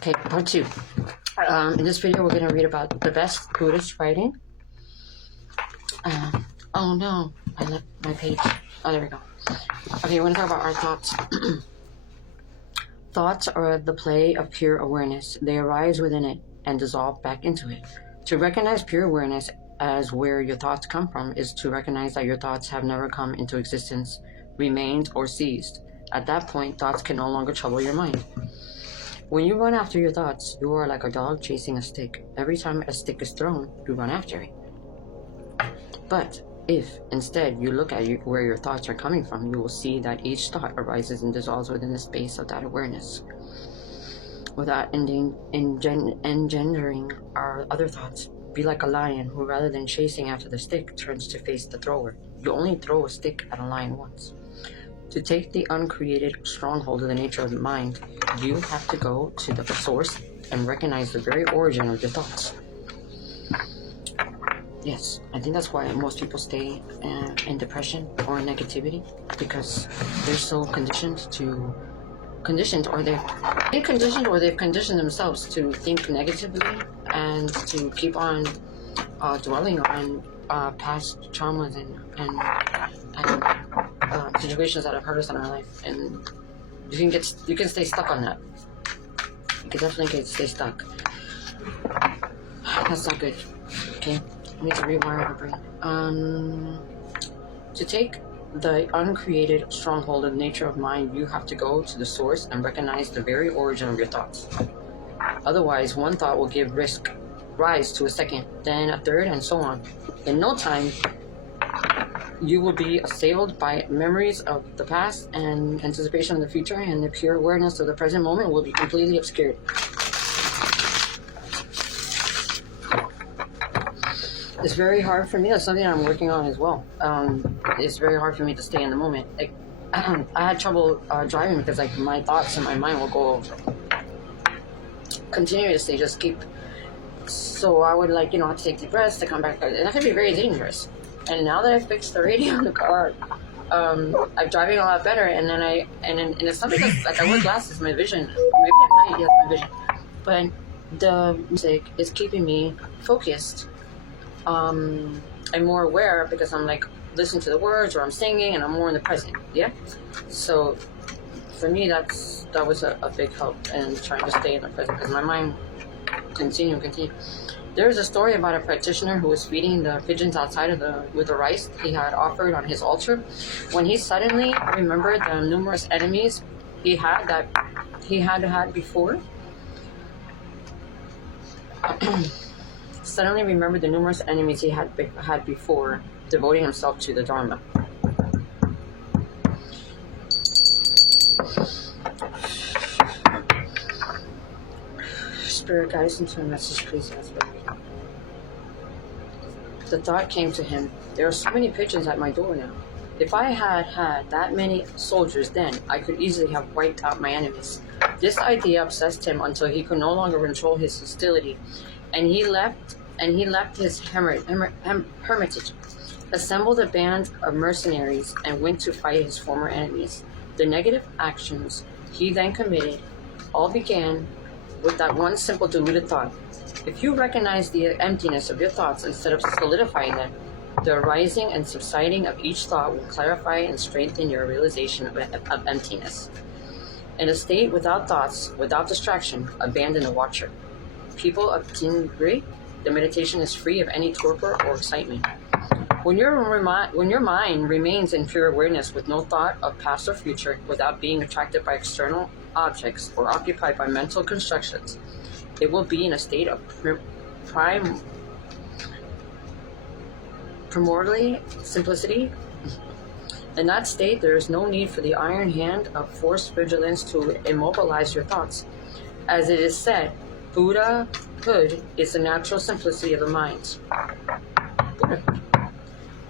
Okay, part two. In this video, we're going to read about the best Buddhist writing. Oh no, I left my page. Oh, there we go. Okay, we're going to talk about our thoughts. Thoughts are the play of pure awareness. They arise within it and dissolve back into it. To recognize pure awareness as where your thoughts come from is to recognize that your thoughts have never come into existence, remained, or ceased. At that point, thoughts can no longer trouble your mind. When you run after your thoughts, you are like a dog chasing a stick. Every time a stick is thrown, you run after it. But if, instead, you look at where your thoughts are coming from, you will see that each thought arises and dissolves within the space of that awareness, without engendering our other thoughts. Be like a lion who, rather than chasing after the stick, turns to face the thrower. You only throw a stick at a lion once. To take the uncreated stronghold of the nature of the mind, you have to go to the source and recognize the very origin of your thoughts. Yes, I think that's why most people stay in depression or in negativity, because they're so conditioned, or they've conditioned themselves to think negatively and to keep on dwelling on past traumas and situations that have hurt us in our life, and you can stay stuck on that. You can definitely stay stuck. That's not good. Okay, I need to rewire the brain. To take the uncreated stronghold of the nature of mind, you have to go to the source and recognize the very origin of your thoughts. Otherwise, one thought will give rise to a second, then a third, and so on. In no time, you will be assailed by memories of the past and anticipation of the future, and the pure awareness of the present moment will be completely obscured. It's very hard for me. That's something I'm working on as well. It's very hard for me to stay in the moment. Like, I had trouble driving because my thoughts in my mind will go continuously, just keep. So I would have to take deep breaths to come back, and that can be very dangerous. And now that I fixed the radio in the car, I'm driving a lot better. And then it's not because I wear glasses, my vision. Maybe at night, yes, my vision. But the music is keeping me focused. I'm more aware because I'm listening to the words, or I'm singing, and I'm more in the present. Yeah. So for me, that was a big help in trying to stay in the present, because my mind continue. There's a story about a practitioner who was feeding the pigeons outside with the rice he had offered on his altar, when he suddenly remembered the numerous enemies he had before. Suddenly remembered the numerous enemies he had before devoting himself to the Dharma. Spirit, guide us into a message, please. The thought came to him, there are so many pigeons at my door now. If I had that many soldiers then, I could easily have wiped out my enemies. This idea obsessed him until he could no longer control his hostility, and he left his hermitage, assembled a band of mercenaries, and went to fight his former enemies. The negative actions he then committed all began with that one simple deluded thought. If you recognize the emptiness of your thoughts instead of solidifying them, the arising and subsiding of each thought will clarify and strengthen your realization of emptiness. In a state without thoughts, without distraction, abandon the watcher. People of Tingri, the meditation is free of any torpor or excitement. When your mind remains in pure awareness with no thought of past or future, without being attracted by external objects or occupied by mental constructions, it will be in a state of primordial simplicity. In that state, there is no need for the iron hand of forced vigilance to immobilize your thoughts. As it is said, Buddhahood is the natural simplicity of the mind.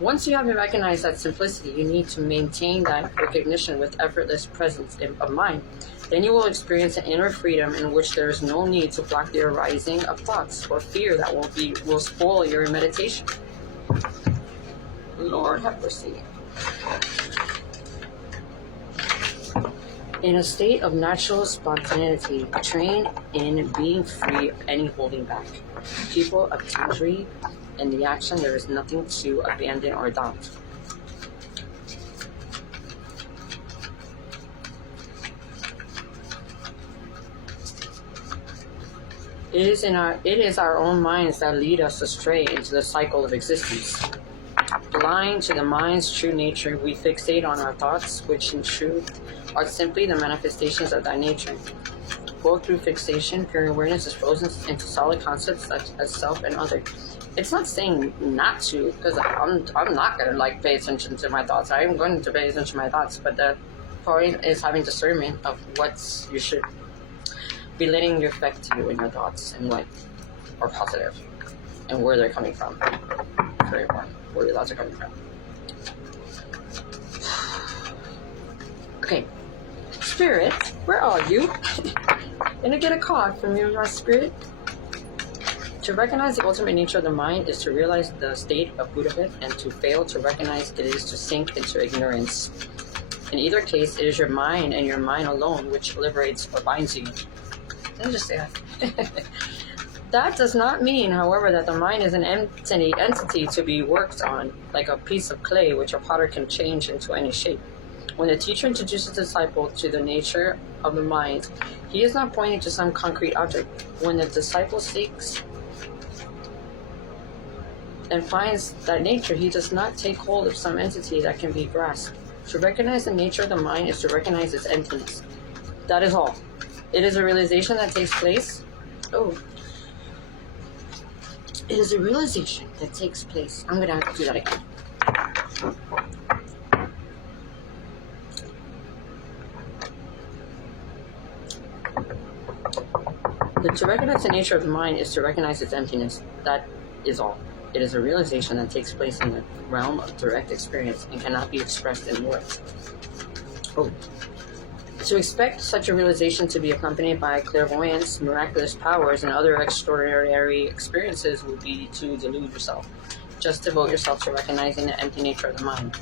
Once you have recognized that simplicity, you need to maintain that recognition with effortless presence of mind. Then you will experience an inner freedom in which there is no need to block the arising of thoughts or fear that will spoil your meditation. Lord have mercy. In a state of natural spontaneity, train in being free of any holding back. People obtain in the action, there is nothing to abandon or doubt. It is our own minds that lead us astray into the cycle of existence. Blind to the mind's true nature, we fixate on our thoughts, which in truth are simply the manifestations of that nature. Both through fixation, pure awareness is frozen into solid concepts such as self and other. It's not saying not to, because I'm not going to pay attention to my thoughts. I am going to pay attention to my thoughts, but the point is having discernment of what you should be letting you affect you in your thoughts and what are positive and where they're coming from. It's very important where your thoughts are coming from. Okay, Spirit, where are you? Gonna get a card from you, my spirit. To recognize the ultimate nature of the mind is to realize the state of Buddhahood, and to fail to recognize it is to sink into ignorance. In either case, it is your mind and your mind alone which liberates or binds you. Let me just say that. That does not mean, however, that the mind is an entity to be worked on, like a piece of clay which a potter can change into any shape. When the teacher introduces the disciple to the nature of the mind, he is not pointing to some concrete object. When the disciple seeks and finds that nature, he does not take hold of some entity that can be grasped. To recognize the nature of the mind is to recognize its emptiness. That is all. It is a realization that takes place. It is a realization that takes place. I'm going to have to do that again. To recognize the nature of the mind is to recognize its emptiness. That is all. It is a realization that takes place in the realm of direct experience and cannot be expressed in words. To expect such a realization to be accompanied by clairvoyance, miraculous powers, and other extraordinary experiences would be to delude yourself. Just devote yourself to recognizing the empty nature of the mind.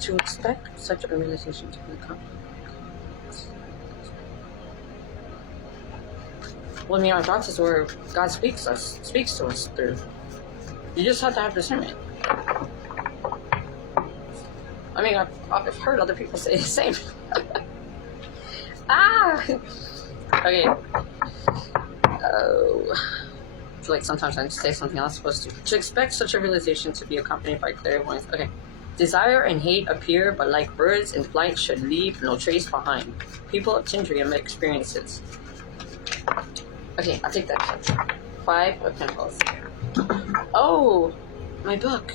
To expect such a realization to be accompanied. Well, our thoughts is where God speaks to us through. You just have to have discernment. I've heard other people say the same. Okay. I feel like sometimes I say something I'm not supposed to. To expect such a realization to be accompanied by clairvoyance. Okay. Desire and hate appear, but like birds in flight should leave no trace behind. People of Tindrium experiences. Okay, I'll take that. 5 of Pentacles. Oh, my book.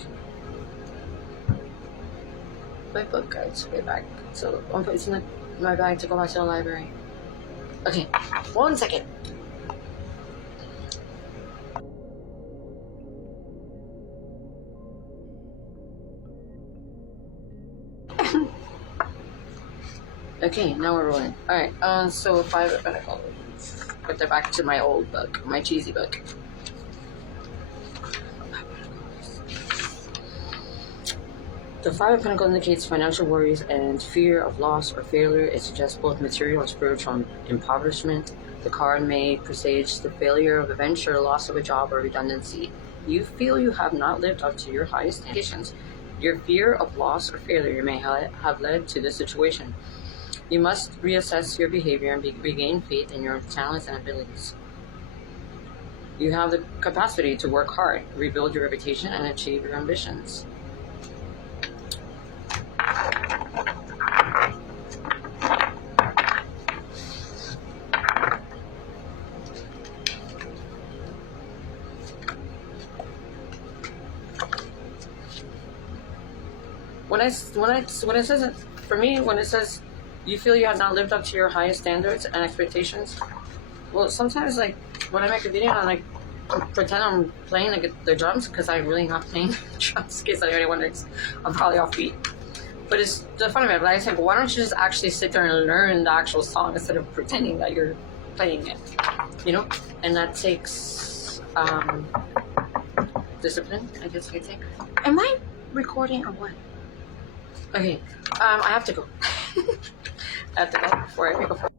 My book, guys, way back. So I'm putting it in my bag to go back to the library. Okay, 1 second. Okay, now we're rolling. Alright, so 5 of Pentacles. Put that back to my old book, my cheesy book. The 5 of Pentacles indicates financial worries and fear of loss or failure. It suggests both material and spiritual impoverishment. The card may presage the failure of a venture, loss of a job, or redundancy. You feel you have not lived up to your highest ambitions. Your fear of loss or failure may have led to this situation. You must reassess your behavior and regain faith in your talents and abilities. You have the capacity to work hard, rebuild your reputation, and achieve your ambitions. When it says, for me, when it says you feel you have not lived up to your highest standards and expectations, well, sometimes when I make a video and I pretend I'm playing the drums, because I'm really not playing the drums, in case anybody wonders. I'm probably off beat. But it's the fun of it. Like I said, why don't you just actually sit there and learn the actual song instead of pretending that you're playing it? And that takes discipline, I guess you could say. Am I recording or what? Okay, I have to go. I have to go before I make a